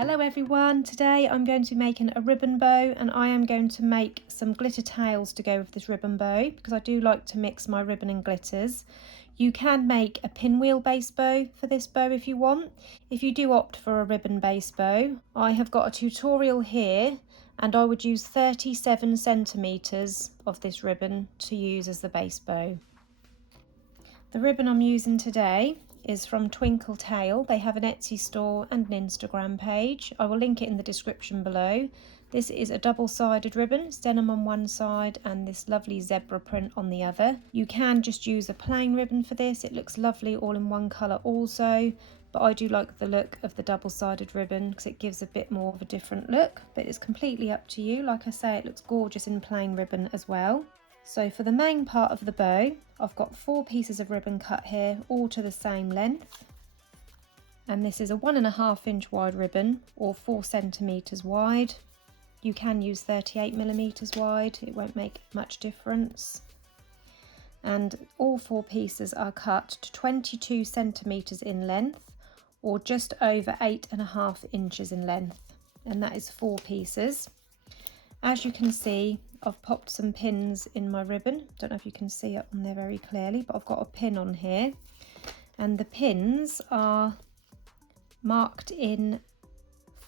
Hello everyone, today I'm going to be making a ribbon bow and I am going to make some glitter tails to go with this ribbon bow because I do like to mix my ribbon and glitters. You can make a pinwheel base bow for this bow if you want. If you do opt for a ribbon base bow, I have got a tutorial here and I would use 37 centimetres of this ribbon to use as the base bow. The ribbon I'm using today is from 𝘠𝘠𝘧𝘪𝘭𝘪. They have an Etsy store and an Instagram page. I will link it in the description below. This is a double-sided ribbon, it's denim on one side and this lovely zebra print on the other. You can just use a plain ribbon for this, it looks lovely all in one colour also, but I do like the look of the double-sided ribbon because it gives a bit more of a different look, but it's completely up to you. Like I say, it looks gorgeous in plain ribbon as well. So for the main part of the bow, I've got 4 pieces of ribbon cut here, all to the same length. And this is a 1.5 inch wide ribbon, or 4 centimetres wide. You can use 38mm wide, it won't make much difference. And all 4 pieces are cut to 22 centimetres in length, or just over 8.5 inches in length. And that is 4 pieces. As you can see, I've popped some pins in my ribbon. Don't know if you can see it on there very clearly, but I've got a pin on here. And the pins are marked in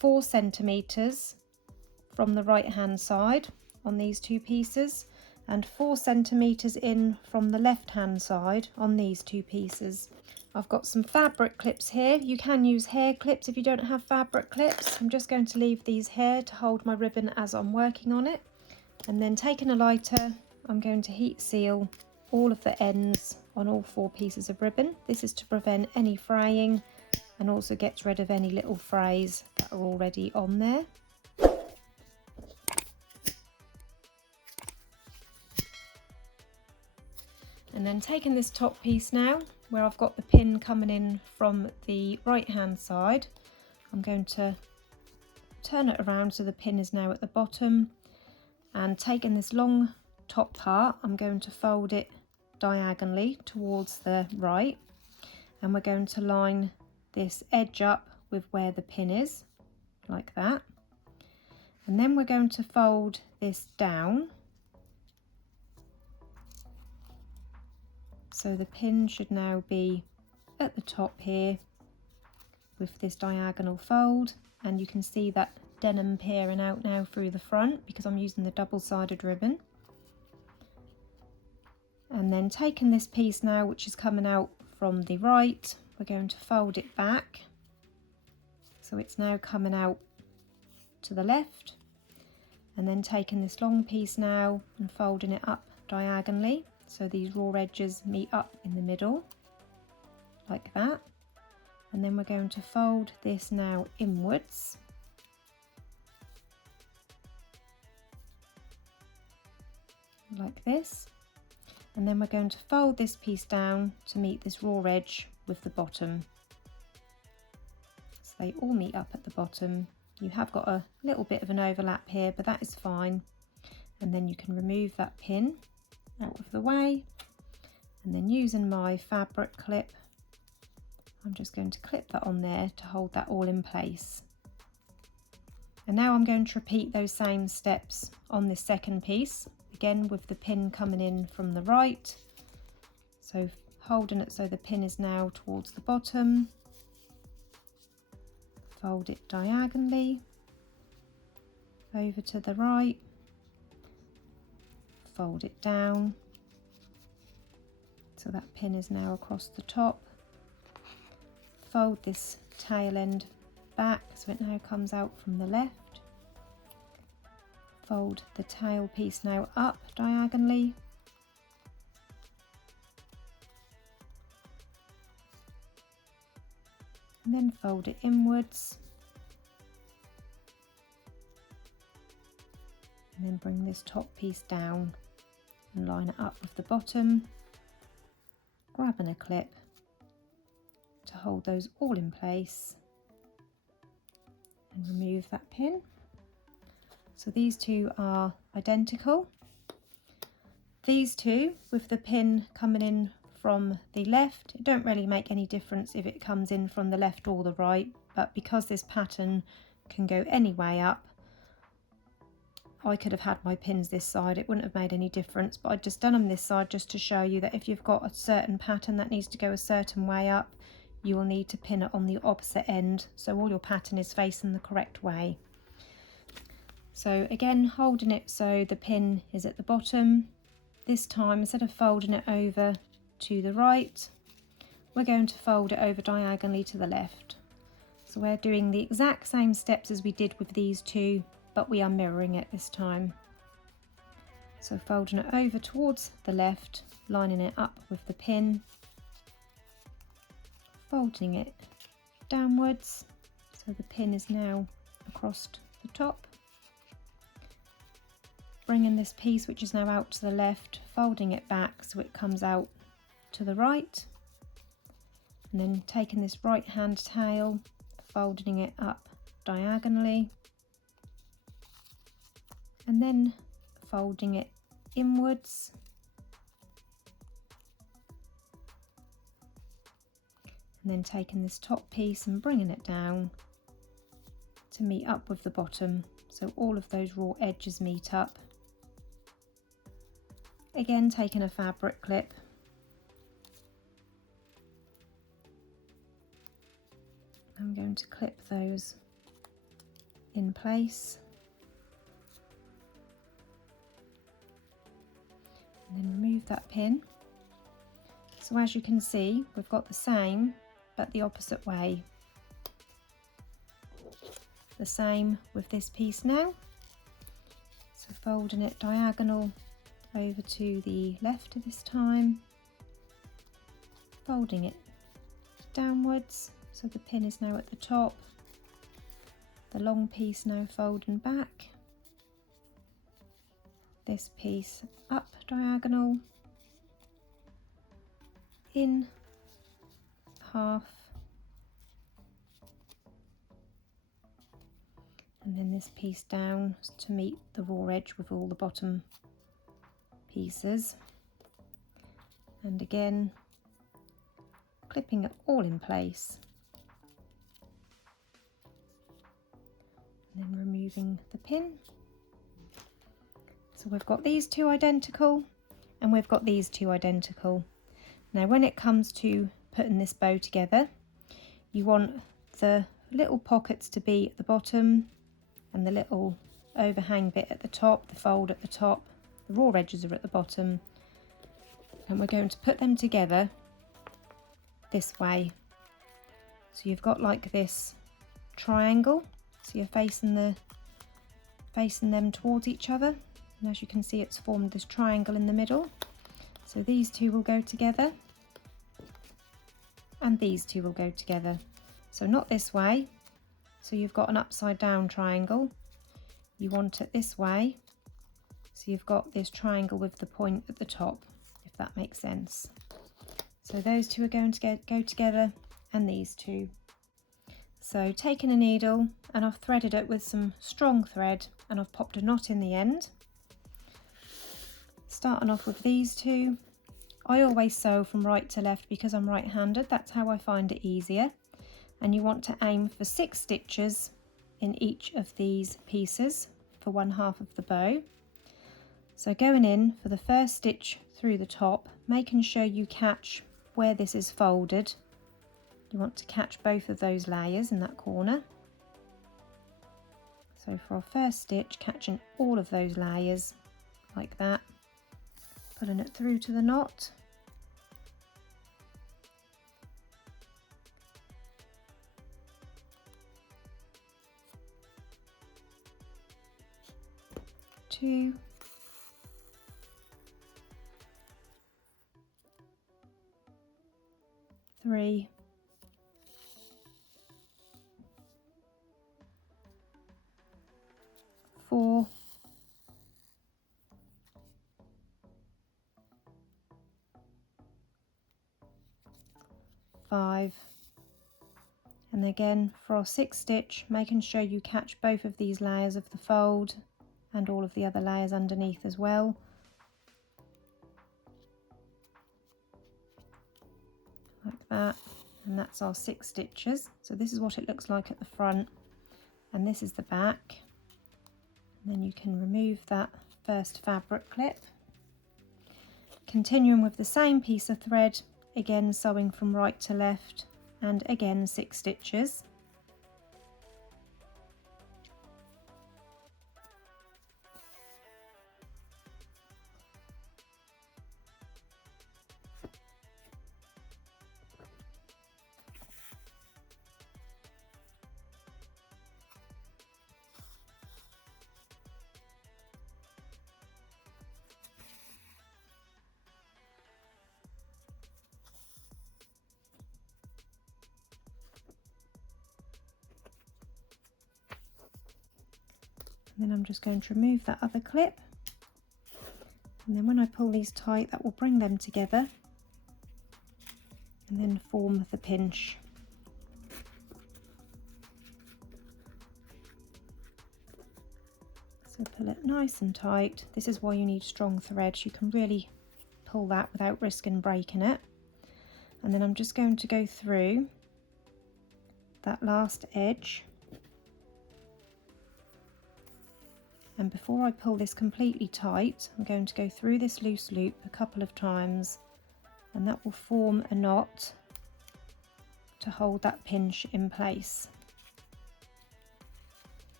4 centimetres from the right hand side on these 2 pieces and 4 centimetres in from the left hand side on these 2 pieces. I've got some fabric clips here. You can use hair clips if you don't have fabric clips. I'm just going to leave these here to hold my ribbon as I'm working on it. And then taking a lighter, I'm going to heat seal all of the ends on all 4 pieces of ribbon. This is to prevent any fraying and also gets rid of any little frays that are already on there. And then taking this top piece now, where I've got the pin coming in from the right hand side, I'm going to turn it around so the pin is now at the bottom. And taking this long top part, I'm going to fold it diagonally towards the right, and we're going to line this edge up with where the pin is, like that. And then we're going to fold this down, so the pin should now be at the top here with this diagonal fold, and you can see that denim peering out now through the front because I'm using the double-sided ribbon. And then taking this piece now, which is coming out from the right, we're going to fold it back so it's now coming out to the left, and then taking this long piece now and folding it up diagonally so these raw edges meet up in the middle, like that. And then we're going to fold this now inwards, like this, and then we're going to fold this piece down to meet this raw edge with the bottom, so they all meet up at the bottom. You have got a little bit of an overlap here, but that is fine. And then you can remove that pin out of the way, and then using my fabric clip, I'm just going to clip that on there to hold that all in place. And now I'm going to repeat those same steps on this second piece, again with the pin coming in from the right, so holding it so the pin is now towards the bottom, fold it diagonally over to the right, fold it down so that pin is now across the top, fold this tail end back so it now comes out from the left, fold the tail piece now up diagonally, and then fold it inwards, and then bring this top piece down and line it up with the bottom, grabbing a clip to hold those all in place and remove that pin. So these 2 are identical. These 2 with the pin coming in from the left, it don't really make any difference if it comes in from the left or the right, but because this pattern can go any way up. I could have had my pins this side, it wouldn't have made any difference, but I've just done them this side just to show you that if you've got a certain pattern that needs to go a certain way up, you will need to pin it on the opposite end, so all your pattern is facing the correct way. So again, holding it so the pin is at the bottom. This time, instead of folding it over to the right, we're going to fold it over diagonally to the left. So we're doing the exact same steps as we did with these two, but we are mirroring it this time. So folding it over towards the left, lining it up with the pin, folding it downwards, so the pin is now across the top, bringing this piece which is now out to the left, folding it back so it comes out to the right, and then taking this right hand tail, folding it up diagonally, and then folding it inwards, and then taking this top piece and bringing it down to meet up with the bottom, so all of those raw edges meet up. Again, taking a fabric clip, I'm going to clip those in place, and then remove that pin. So as you can see, we've got the same but the opposite way. The same with this piece now, so folding it diagonal over to the left this time, folding it downwards so the pin is now at the top, the long piece now folding back, this piece up diagonal, in half, and then this piece down to meet the raw edge with all the bottom pieces, and again clipping it all in place, and then removing the pin. So we've got these two identical and we've got these two identical. Now when it comes to putting this bow together, you want the little pockets to be at the bottom and the little overhang bit at the top, the fold at the top, the raw edges are at the bottom, and we're going to put them together this way. So you've got like this triangle, so you're facing them towards each other, and as you can see it's formed this triangle in the middle. So these two will go together and these two will go together. So not this way, so you've got an upside down triangle, you want it this way, so you've got this triangle with the point at the top, if that makes sense. So those two are going to go together, and these two. So taking a needle, and I've threaded it with some strong thread, and I've popped a knot in the end. Starting off with these two, I always sew from right to left because I'm right-handed, that's how I find it easier. And you want to aim for 6 stitches in each of these pieces for one half of the bow. So going in for the first stitch through the top, making sure you catch where this is folded. You want to catch both of those layers in that corner. So for our first stitch, catching all of those layers like that, pulling it through to the knot. Two, 3, 4, 5, and again for our 6th stitch, making sure you catch both of these layers of the fold and all of the other layers underneath as well. Like that, and that's our 6 stitches. So this is what it looks like at the front, and this is the back. And then you can remove that first fabric clip. Continuing with the same piece of thread, again sewing from right to left, and again 6 stitches. And then I'm just going to remove that other clip, and then when I pull these tight, that will bring them together and then form the pinch. So pull it nice and tight. This is why you need strong threads. You can really pull that without risking breaking it. And then I'm just going to go through that last edge. And before I pull this completely tight, I'm going to go through this loose loop a couple of times, and that will form a knot to hold that pinch in place.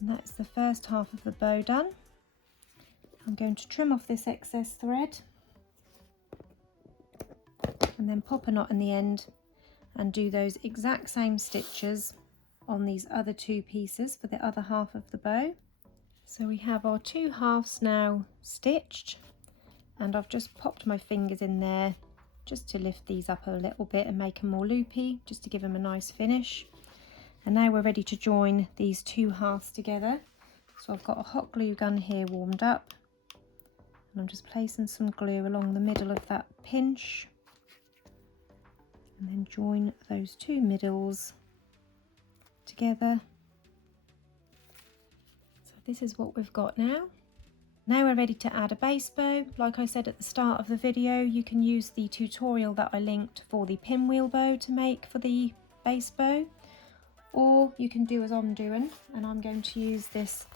And that's the first half of the bow done. I'm going to trim off this excess thread and then pop a knot in the end and do those exact same stitches on these other 2 pieces for the other half of the bow. So we have our 2 halves now stitched, and I've just popped my fingers in there just to lift these up a little bit and make them more loopy, just to give them a nice finish. And now we're ready to join these 2 halves together. So I've got a hot glue gun here warmed up, and I'm just placing some glue along the middle of that pinch, and then join those 2 middles together. So this is what we've got now. Now we're ready to add a base bow. Like I said at the start of the video, you can use the tutorial that I linked for the pinwheel bow to make for the base bow, or you can do as I'm doing, and I'm going to use this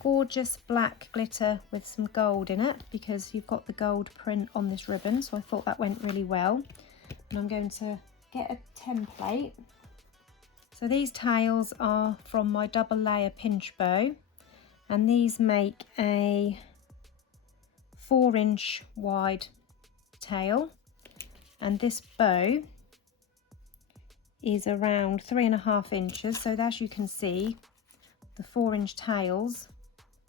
gorgeous black glitter with some gold in it, because you've got the gold print on this ribbon, so I thought that went really well. And I'm going to get a template. So these tails are from my double layer pinch bow, and these make a 4-inch wide tail, and this bow is around 3.5 inches. So as you can see, the 4-inch tails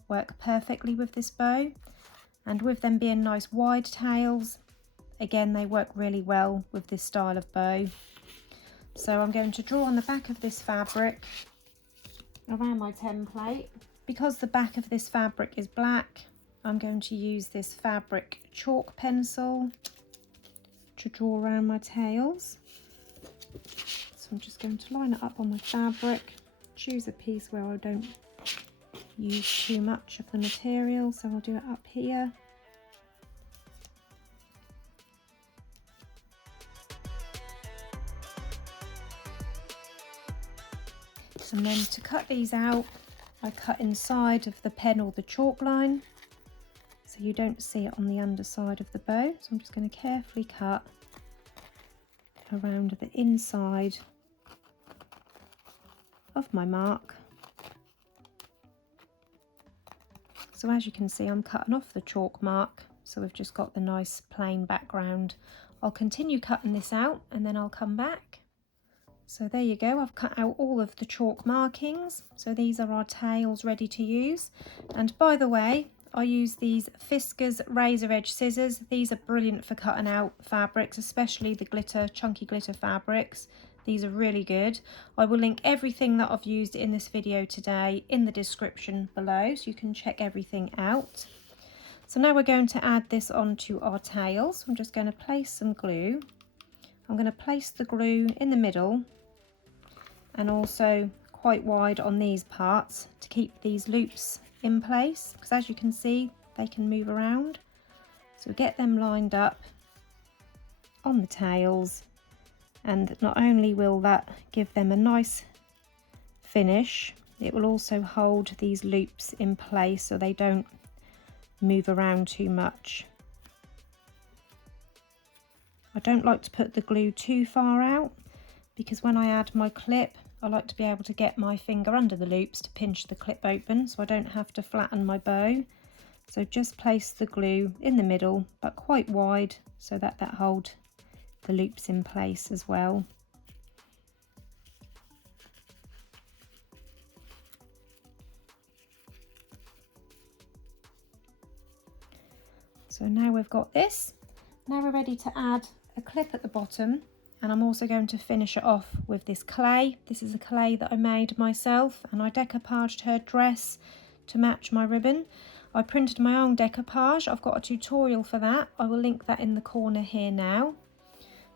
work perfectly with this bow, and with them being nice wide tails, again, they work really well with this style of bow. So I'm going to draw on the back of this fabric around my template. Because the back of this fabric is black, I'm going to use this fabric chalk pencil to draw around my tails. So I'm just going to line it up on my fabric, choose a piece where I don't use too much of the material, so I'll do it up here. And then to cut these out, I cut inside of the pen or the chalk line, so you don't see it on the underside of the bow. So I'm just going to carefully cut around the inside of my mark. So as you can see, I'm cutting off the chalk mark, so we've just got the nice plain background. I'll continue cutting this out and then I'll come back. So there you go, I've cut out all of the chalk markings. So these are our tails ready to use. And by the way, I use these Fiskars razor edge scissors. These are brilliant for cutting out fabrics, especially the glitter, chunky glitter fabrics. These are really good. I will link everything that I've used in this video today in the description below, so you can check everything out. So now we're going to add this onto our tails. I'm just going to place some glue. I'm going to place the glue in the middle and also quite wide on these parts to keep these loops in place, because as you can see, they can move around. So get them lined up on the tails, and not only will that give them a nice finish, it will also hold these loops in place so they don't move around too much. I don't like to put the glue too far out, because when I add my clip, I like to be able to get my finger under the loops to pinch the clip open so I don't have to flatten my bow. So just place the glue in the middle, but quite wide, so that holds the loops in place as well. So now we've got this. Now we're ready to add a clip at the bottom, and I'm also going to finish it off with this clay. This is a clay that I made myself, and I decoupaged her dress to match my ribbon. I printed my own decoupage. I've got a tutorial for that. I will link that in the corner here now.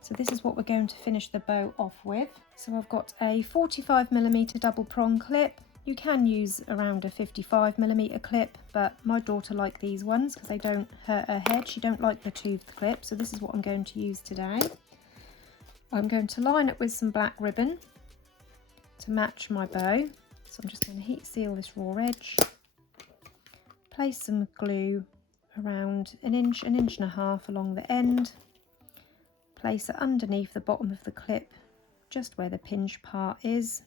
So this is what we're going to finish the bow off with. So I've got a 45mm double prong clip. You can use around a 55mm clip, but my daughter likes these ones because they don't hurt her head. She don't like the toothed clip, so this is what I'm going to use today. I'm going to line it with some black ribbon to match my bow. So I'm just going to heat seal this raw edge. Place some glue around an inch and a half along the end. Place it underneath the bottom of the clip, just where the pinch part is.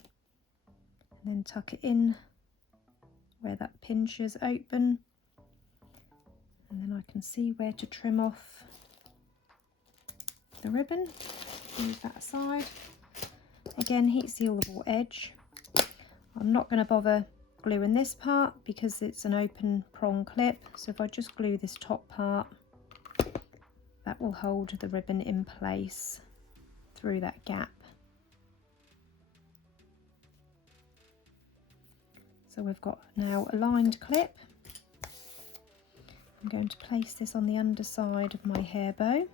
And then tuck it in where that pinch is open. And then I can see where to trim off the ribbon. Move that aside. Again, heat seal the raw edge. I'm not going to bother gluing this part because it's an open prong clip, so if I just glue this top part, that will hold the ribbon in place through that gap. So we've got now a lined clip. I'm going to place this on the underside of my hair bow.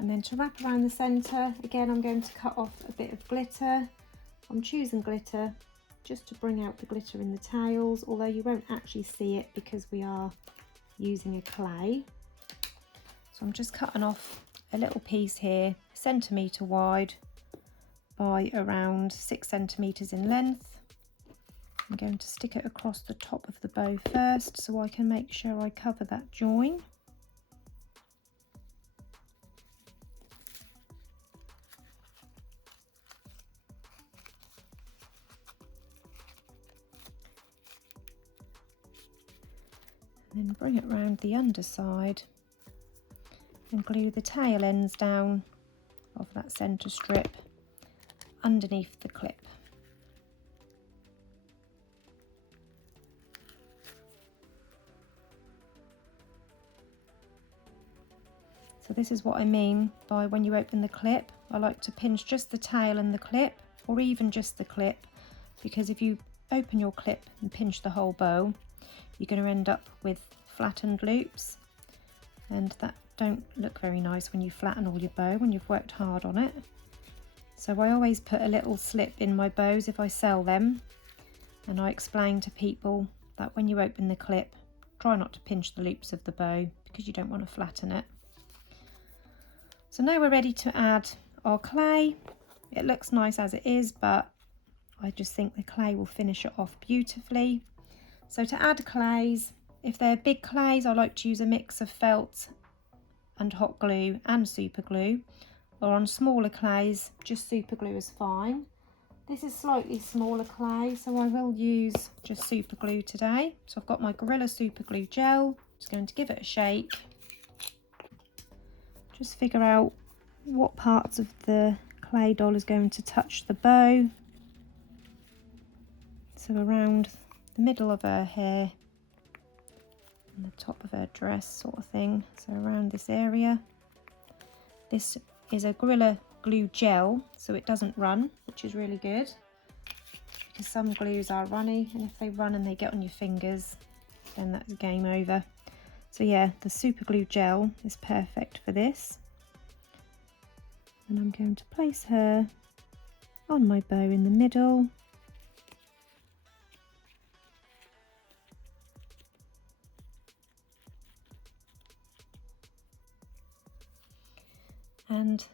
And then to wrap around the centre, again I'm going to cut off a bit of glitter. I'm choosing glitter just to bring out the glitter in the tails, although you won't actually see it because we are using a clay. So I'm just cutting off a little piece here, 1 centimetre wide by around 6 centimetres in length. I'm going to stick it across the top of the bow first so I can make sure I cover that join. And then bring it round the underside and glue the tail ends down of that centre strip underneath the clip. So this is what I mean by when you open the clip. I like to pinch just the tail and the clip, or even just the clip, because if you open your clip and pinch the whole bow, you're going to end up with flattened loops, and that don't look very nice when you flatten all your bow when you've worked hard on it. So I always put a little slip in my bows if I sell them, and I explain to people that when you open the clip, try not to pinch the loops of the bow because you don't want to flatten it. So now we're ready to add our clay. It looks nice as it is, but I just think the clay will finish it off beautifully. So to add clays, if they're big clays, I like to use a mix of felt and hot glue and super glue, or on smaller clays, just super glue is fine. This is slightly smaller clay, so I will use just super glue today. So I've got my Gorilla super glue gel, just going to give it a shake. Just figure out what parts of the clay doll is going to touch the bow. So around the middle of her hair and the top of her dress sort of thing, so around this area. This is a Gorilla glue gel, so it doesn't run, which is really good, because some glues are runny, and if they run and they get on your fingers, then that's game over. So yeah, the super glue gel is perfect for this. And I'm going to place her on my bow in the middle. And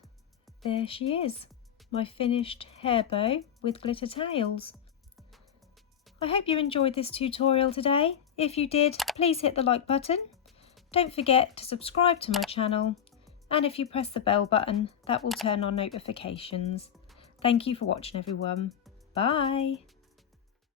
there she is, my finished hair bow with glitter tails. I hope you enjoyed this tutorial today. If you did, please hit the like button. Don't forget to subscribe to my channel, and if you press the bell button, that will turn on notifications. Thank you for watching, everyone. Bye.